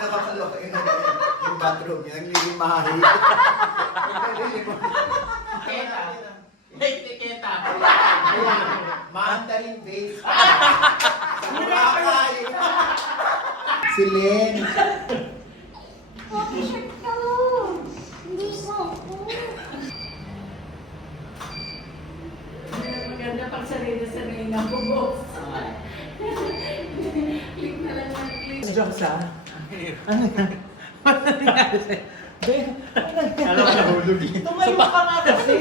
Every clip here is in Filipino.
nakakaloka yung bathroom niya, naglilimahi. Etiketa. Mandarin base. Burakay. Si Len. Bakit ka? Hindi mo ako. Maganda pag sarili-sarili na po, boss. Click na lang ng click. Josa? Ano yan? Ano nangyari sa'yo? Ben, ano nangyari? Alam ko nahulog eh. Tumayo ka nga kasi.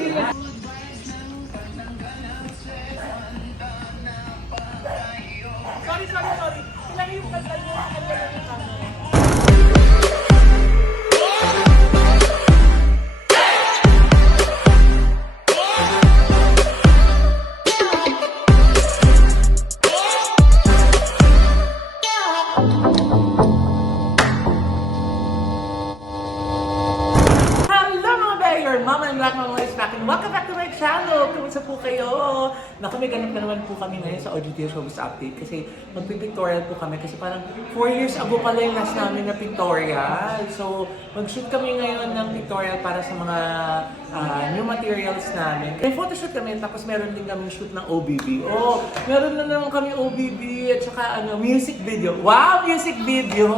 Sorry. Ilang yung kanta niyo? Hello mga Bayer! Mama and Black Mama is back and welcome back to my channel! Kamusta po kayo? Naku, may ganap na naman po kami ngayon sa OGT Showbiz Update kasi magpipictorial po kami kasi parang 4 years ago pala yung last namin na pictorial. So, mag-shoot kami ngayon ng pictorial para sa mga new materials namin. May photoshoot kami tapos meron din kami shoot ng OBB. Oh, meron na naman kami OBB at saka music video. Wow! Music video!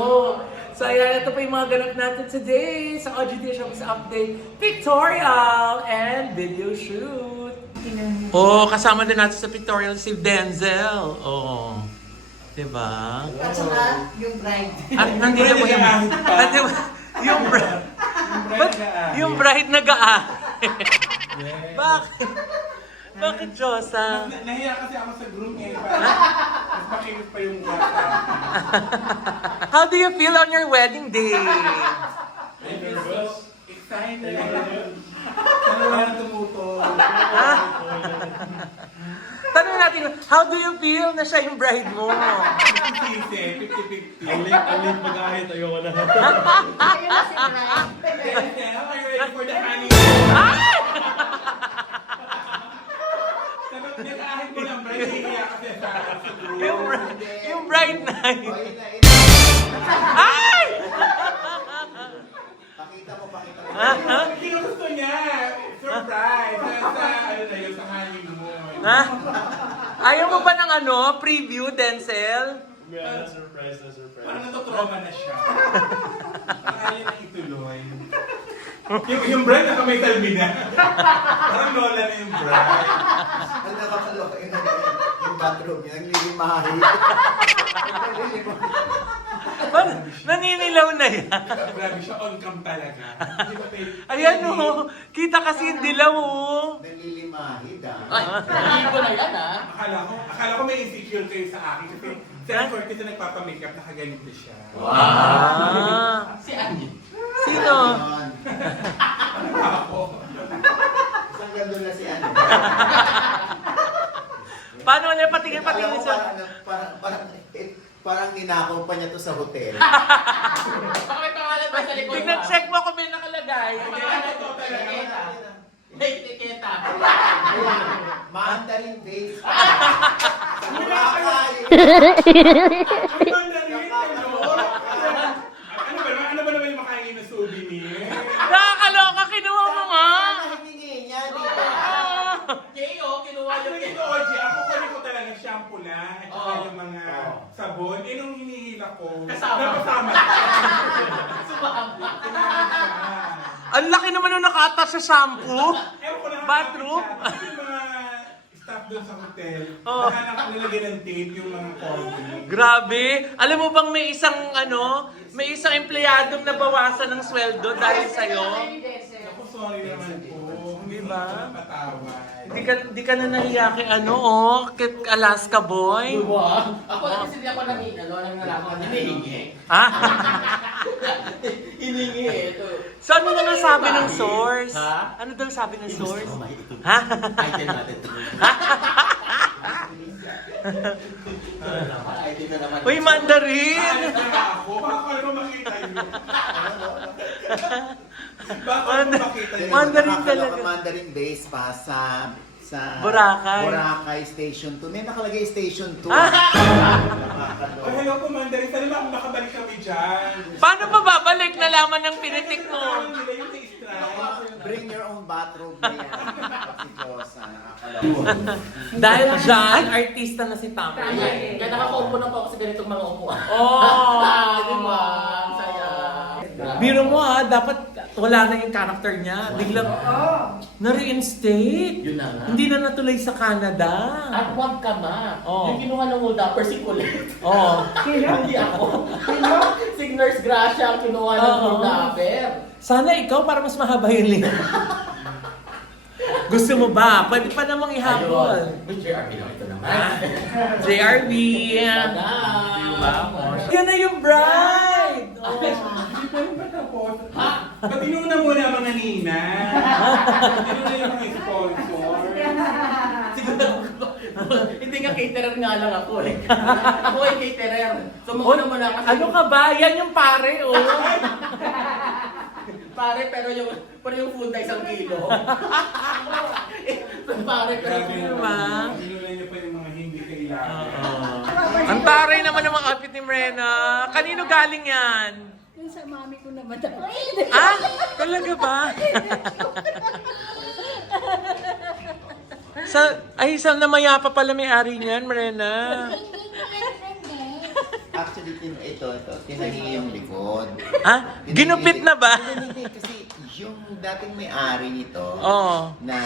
So ayan, ito pa yung mga ganap natin today sa OGT Showbiz Update, pictorial and video shoot. Oh, kasama din natin sa pictorial si Denzel. Oh. Diba? At saka yung bride. At nandito mo yung bride. Yung bride nag-aahin. Bakit? Bakit, Josa? Nahiya kasi ako sa groom eh. Mas makinis pa yung bata. How do you feel on your wedding day? I'm nervous. Excited. Sana wala na tumutol. Tanong natin, how do you feel na siya yung bride mo? 50-50. Ang late mag-ahit. Ayoko na. Ayun na si Brian. Denzel, are you ready for the honeymoon? Nag-ahit mo lang, Brian. Nahiya kasi sa groom. Yung bride night. O, ina. Ay! Pakita mo. Ginusto niya. Surprise. Sa ano na yun, sa honeymoon. Ha? Ayaw mo ba ng preview, Denzel? Surprise. Parang natutroma na siya. Ang ayaw na ituloy. Yung bride na may talbi na. Parang lola na yung bride. Ang nakakaloka yung bathroom niya, naglilimahi. Naninilaw na yan. Grabe siya, on cam talaga. Hindi ba pwede? Ayan kita kasi yung dilaw Naglilimahi daw. Hindi ko na yan ah. Akala ko may insecure kayo sa akin kasi sa Curtis na nagpapamakeup, nakaganito siya. Si Andy. Sino? Ayun. Ako. Isang gando na si ano. Paano niya patingin Alam mo, siya? parang ninakaw pa niya to sa hotel. Baka may pangalan ba sa likod? Tignan-check mo kung may nakalagay. Ito talaga. Etiketa. Mandarin base. Burakay. Ano ba naman yung makain na souvenir? Nakakaloka, kinuha mo nga. Hiningi niya, di ba? Kayo, kinuha Ano yung ito, Oji? Ako kunin ko talaga shampoo lang at saka yung mga sabon. Eh, nung hinihila ko, Kasama. napasama. Sumama. Ang laki naman nung naka-attach sa shampoo. Ewan ko lang. Bathroom? Kasi yung mga staff doon sa hotel, Oh. nilagyan ng tape yung mga coffee. Grabe. Alam mo bang may isang empleyadong nabawasan ng sweldo dahil sa'yo? Ako, sorry naman po. Hindi Diba? ko napatawad. Di ka na nahiya kay kay Alaska Boy? Ako na kasi hindi ako nanginalo. Nang nalaman na hinihingi. Ha? Hiningi ito. So ano na sabi ng source? Ha? Ano daw sabi ng source? Ito. Ha? Item natin. Item na naman. Uy, Mandarin! Ayos na ako. Baka ko naman makita yun. Baka ko makita yun. Mandarin Nakakaloka, talaga. Mandarin base pa sa sa Boracay. Station 2. May nakalagay Station 2. Oh, Nakakaloka. hello, Commander. Sana makabalik kami dyan. Paano pa babalik? Nalaman ng pinitik mo. Nila yung na-strike. Bring your own bathrobe na yan. Si Diyosa, nakakaloka. Dahil dyan, artista na si Tama. Kaya nakakaupo na po ako sa ganitong mga upuan. Oh! Di ba? Ang saya. Biro mo ha, dapat wala na yung character niya. Biglang na-reinstate. Yun na nga. Hindi na natuloy sa Canada. At huwag ka ma. Oo. Yung kinuha ng hold upper si Colette. Oh. Hindi ako. Si Nurse Gracia ang kinuha ng Oo. hold upper. Sana ikaw para mas mahaba yung link. Gusto mo ba? Pwede pa namang ihabol. With JRB lang ito naman. JRB. Tada! Diba? Yan na yung bride! Oh. Hindi pa rin ba tapos? Ba't inuna muna ang mga nina? Inuna yung mga sponsor? Siguro, hindi nga caterer nga lang ako eh. Ako ay caterer. So muna muna kasi. Ano ka ba? Yan yung pare, oh. Pare, pero yung food na 1 kilo. Pare, pero Grabe naman. Inuna niyo pa yung mga hindi kailangan. Ang taray naman ng mga outfit ni Mrena. Kanino galing yan? Yung sa mami ko na madami. Ah? Talaga ba? Sa namaya pa pala may-ari niyan, Mrena. Hindi ko yan pwede. Actually, ito, tinahi yung likod. Ah? Ginupit na ba? Hindi, kasi yung dating may-ari nito, Oo. na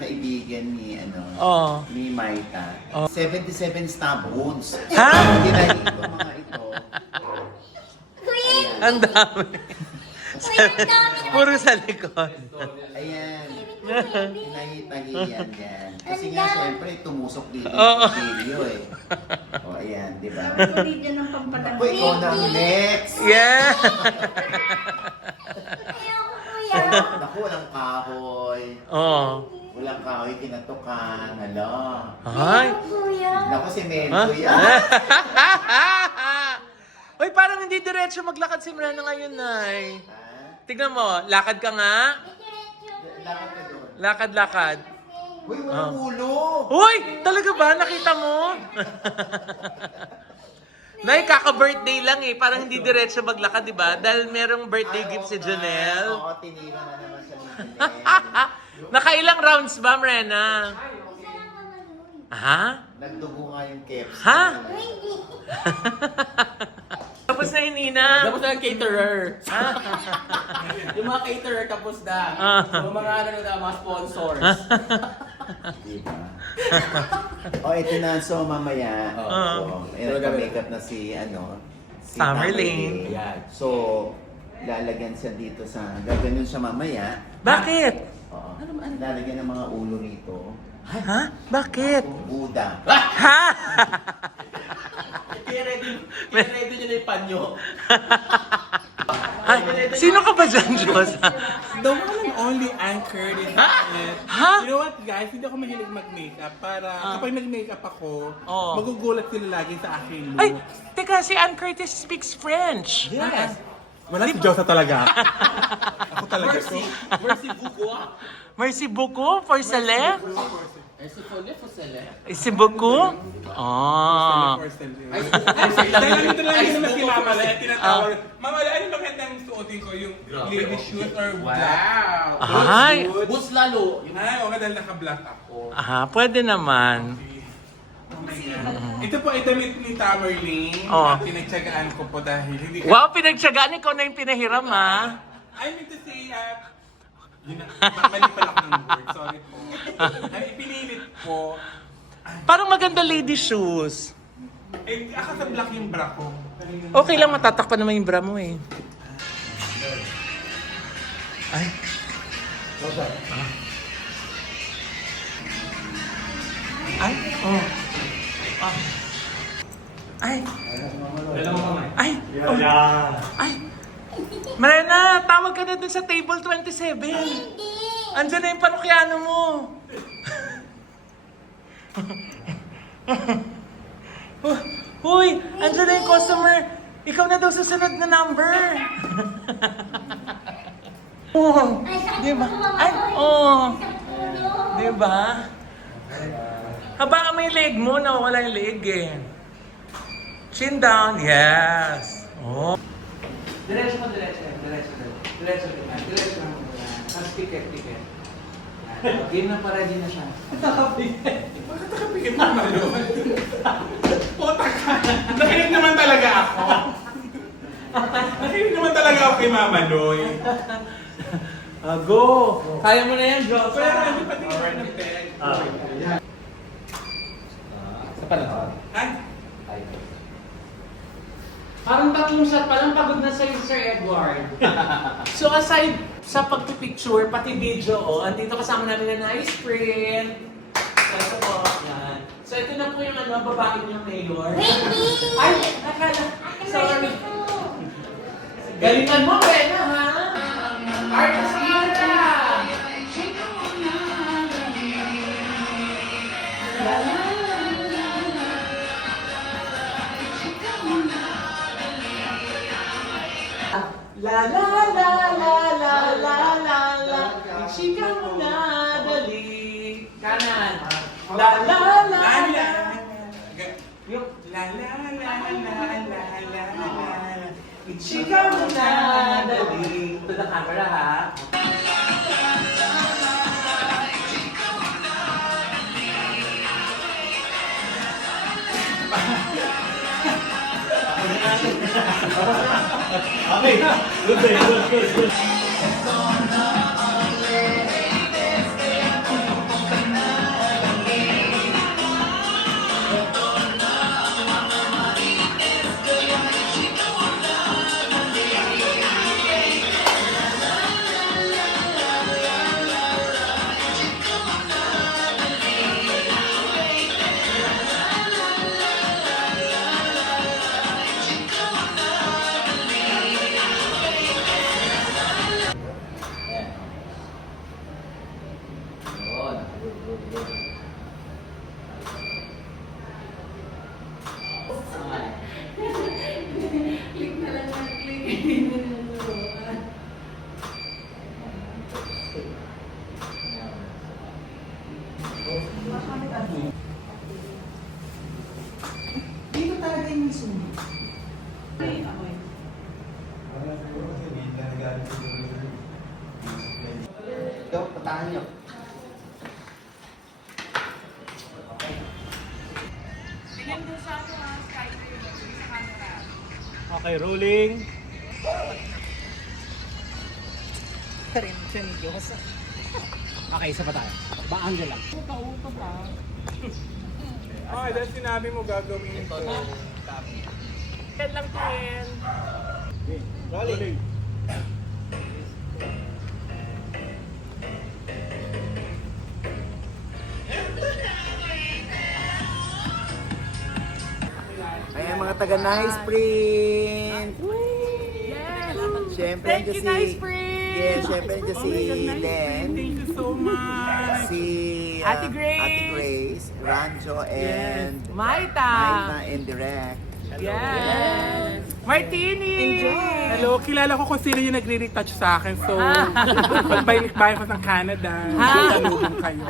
kaibigan ni, Oo. ni Maita, Oh. 77 stab wounds. Ha? Tinahi itong mga ito. Kuya, Ang dami. kuya, ang dami na. Puro sa likod. Ayan. Tinahi-tahi yan. Kasi nga, syempre, tumusok dito Oo. yung video eh. O, ayan, di ba? Hindi dyan ang pampalang. Ako, ikaw na ang next! Yeah. Ayoko, kuya. Naku, walang kahoy. Oo. Walang kahoy, kinatukan. Hala. Ay. Ayoko, kuya. Naku, si Ha? Mento yan. Uy, parang hindi diretso maglakad si Mrena ngayon, Nay. Ha? Tignan mo, lakad ka nga. Lakad ka doon. Lakad-lakad. Uy, walang ulo! Uy! Talaga ba? Nakita mo? Nay, kaka-birthday lang eh. Parang hindi diretso maglakad, di ba? Dahil merong birthday gift si Janelle. Oo, tinira na naman siya ni Janelle. Nakailang rounds ba, Mrena? Ha? Nagdugo nga yung caps. Ha? Hindi. Tapos na yun, Ina. Tapos na ang caterer. Yung mga caterer tapos na. Yung mga mga sponsors. Diba? O, ito na. So, mamaya. So, ayan, nagpa-makeup na si, si Summerlin. Ayan. So, lalagyan siya dito sa, gaganon siya mamaya. Bakit? Oo. Lalagyan ng mga ulo rito. Ha? Bakit? Buda. Ha? Kaya ready nyo na yung panyo. Ay, sino ka ba dyan, Diyos? The one and only anchored is it. Ha? You know what, guys? Hindi ako mahilig mag-makeup. Para kapag nag-makeup ako, Oo. magugulat sila lagi sa aking look. Ay, teka, si Ann Curtis speaks French. Yes. Wala si Diyosa talaga. Ako talaga to. Mercy Buko. Merci beaucoup for cele. Mercy Folle Fosele. Si beaucoup? Ah. Dahil nandito lang yun naman si Mama Lai, tinatawag. Mama Lai, ano magandang suotin ko? Yung lady shoes or black? Ay. Boots lalo. Ay, okay dahil naka-black ako. Aha, pwede naman. Ito po ay damit ni Tamerlane. Oh. At pinagtsagaan ko po dahil hindi ka... Wow, pinagtsagaan ikaw na yung pinahiram, ha? I mean to say, yun na, mali pala ako ng word. Sorry po. Ay, pinilit po. Parang maganda lady shoes. Eh, ako sa black yung bra ko. Okay lang, matatakpan naman yung bra mo eh. Ay. Ay, oh. Ah. Ay. Ay. Oh. Ay. Marena, tawag ka na dun sa table 27. Hindi. Andiyan na yung parokyano mo. Huy, andiyan na yung customer. Ikaw na daw susunod na number. Oh, Ay, sakit di ba? ko, mama Ay, ko. oh. Sakit ko. Di Diba? Haba may leg mo, nawala yung leg eh. Chin down, yes. Oh. Diretso mo, diretso. Diretso lang. Tapos pikit. Game na para, di na siya. Bakit nakapikit naman yun? Puta ka! Nakinig naman talaga ako. Nakinig naman talaga ako kay Mama Loy. Go! Kaya mo na yan, Jo. Pero hindi pa tingin ng peg. Sa panahon. Ay! Parang tatlong shot pa lang pagod na sa'yo, Sir Edward. So aside sa pagpipicture, pati video, andito kasama namin na nice print. So ito po, yan. So ito na po yung babae niyong mayor. Baby! Ay, nakala. Ate Sorry. Marty ko. Galingan mo, Rena, ha? Artista! La la la la la la la la. Chika mo na dali. Kanan. La la la la. Yung la la la la la la. Chika mo na dali. To the camera, ha? Dito talaga yung sumo. Ito, patahan niyo. Okay, rolling. Okay, isa pa tayo. Ba, Angel lang. Ay, dahil sinabi mo gagawin ito. Yan lang tingin. Rolling. Ayan mga taga Nice Print. Siyempre Thank nandiyan you, si Nice Print. Yes, siyempre nandiyan si Len, Thank you so much. si Ate Grace. Ate Grace, Rancho, and Maita. Maita Indirect. Yes. Martini. Hello, kilala ko kung sino yung nagre-retouch sa akin. So, pagbalik-balik ko ng Canada, salubong kayo.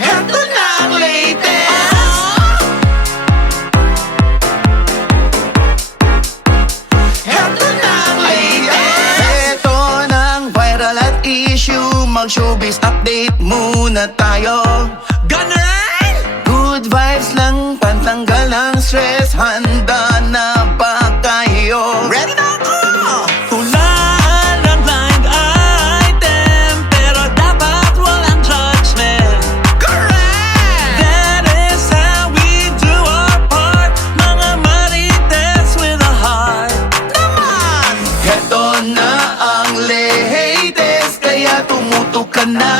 Heto na ang latest! Heto na ang latest! Heto na ang viral at issue. Mag-showbiz update muna tayo. Ganun! Good vibes lang, pantanggal ang stress. Handa na ba kayo? Ready na ako! Hulaan ang blind item, pero dapat walang judgment. Correct! That is how we do our part. Mga marites with a heart. Naman! Heto na ang latest, kaya tumutok ka na,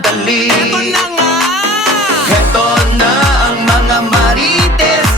dali. Heto na nga! Heto na ang mga marites,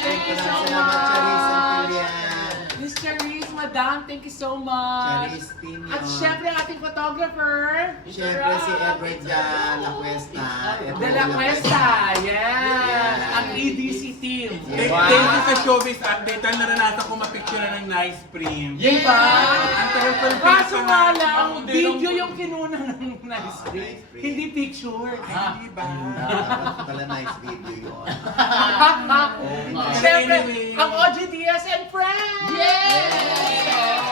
Thank you so Salamat, Charis much. Antilian. Miss Charis, Madam, thank you so much. Charis team At yun. syempre, ating photographer. Siyempre si Edward de la Cuesta. De La Cuesta, yes! Ang EDC team. Yes. Thank you sa showbiz update. Ang naranasan ko mapicture ng nice print. Yeah! Ang tagal Kaso nga lang, Ang video yung kinuna ng nice Ah, print. nice print. Hindi picture. Ay, di ba? Pala nice video yun. Siyempre, Anyway. ang OG Diaz and friends! Yes!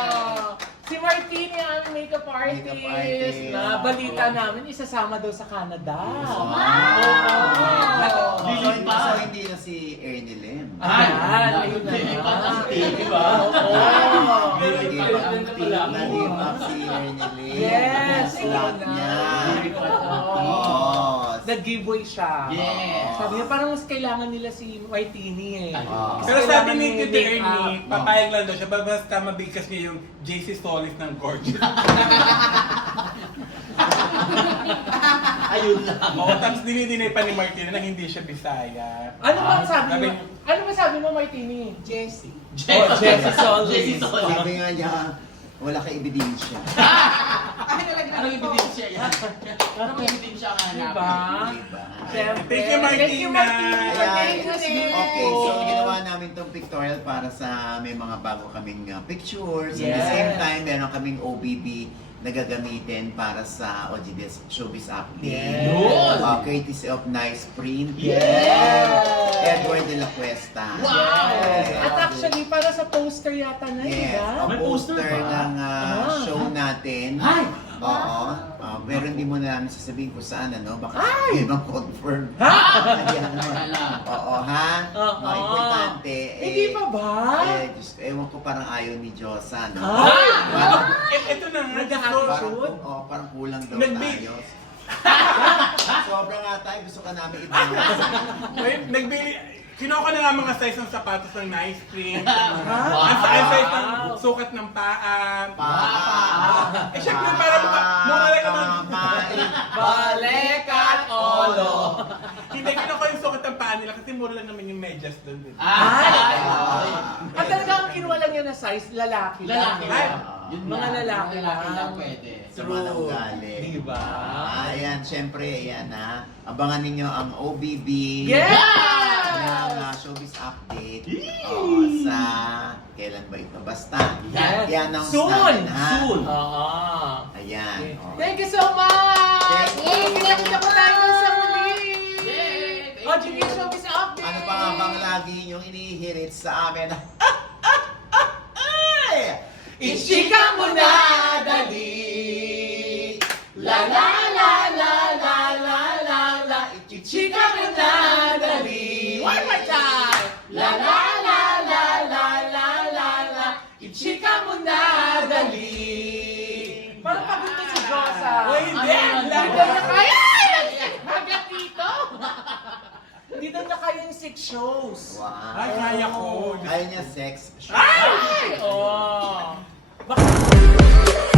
Oh, si Martini, ang makeup artist, Makeup artist. na balita namin, isasama daw sa Canada. Wow! Lili pa. So, hindi na si Ernie Lim. Ay, Ayun na. di ba? Oo. Nalive up si Ernie Lim. Yes! Lahat oo niya. na. Oh. Nag-giveaway siya. Yes. Sabi niya, parang mas kailangan nila si Martini eh. Ah. Pero Mas sabi kailangan ni yung Tito makeup. Ernie, papayag lang daw siya, basta mabigkas niya yung JC Solis ng Gorgeous. Ayun lang. Oo, tapos dinidinay pa ni Martina na hindi siya Bisaya. Ano ba sabi Sabi mo? Ano ba sabi mo, Martini? Jessie. Oh, Jessie Solis. Jessie Solis. Sabi nga niya, wala ka ebidensya. Anong ebidensya yan? Anong ebidensya ang hanapin? Diba? Diba? Siyempre. Thank you, Martina. Thank you, Martina. Ayan. Thank you, Okay, so ginawa namin tong pictorial para sa may mga bago kaming pictures. At the Yes. same time, meron kaming OBB na gagamitin para sa OGDS Showbiz Update. Yes. Courtesy of Nice Print. Yes. Edward de la Cuesta. Yes. At actually, para sa poster yata na, Yes, diba? ang May poster poster ba? ng show natin. Ay! Oo. Pero hindi mo na namin sasabihin kung saan, ano? Baka Ay! hindi confirm. Ha? Ayan. Oo, ha? Oo. Mga importante. Hindi pa ba? Diyos ko, ewan ko parang ayaw ni Diyosa, no? Ay! Ito na nga. Nag-shoot? Parang kulang daw Nag-bake. tayo. Sobrang nga tayo, gusto ka namin iba. Nagbili, kinuha ko na nga mga size ng sapatos ng nice print. Wow. Ang size ng sukat ng paa. Eh syempre para mura lang naman. Balik at olo. Hindi, kinuha ko yung sukat ng paa nila kasi mura lang naman yung medyas doon. Ay! At talaga ang kinuha lang yun na size, lalaki lang. Lalaki Ay, lang. Yun mga lang. lalaki Mga lalaki lang. lang pwede. Sama ng ugali. Diba? Ayan, syempre, ayan ha. Abangan ninyo ang OBB. Yes! Ng Showbiz Update. Sa kailan ba ito? Basta. Yes. I-announce Soon! natin, ha? Soon! Oo. Ayan. oh. Thank you so much! Thank you. Kita ko tayo sa muli! Yay! O, Junior Showbiz Update! Ano pa nga bang lagi niyong inihirit sa amin? Ichika mo na, dali! La la la la la la la la Ichika mo na, dali! One more time! La la la la la la la la Ichika mo na, dali! Parang pagod na si Josa. Uy, hindi! Hindi daw na kaya! Hanggang dito! Hindi daw na kaya yung 6 shows. Wow. Ay, kaya ko. Kaya niya sex. Ay! Oh! Bakit?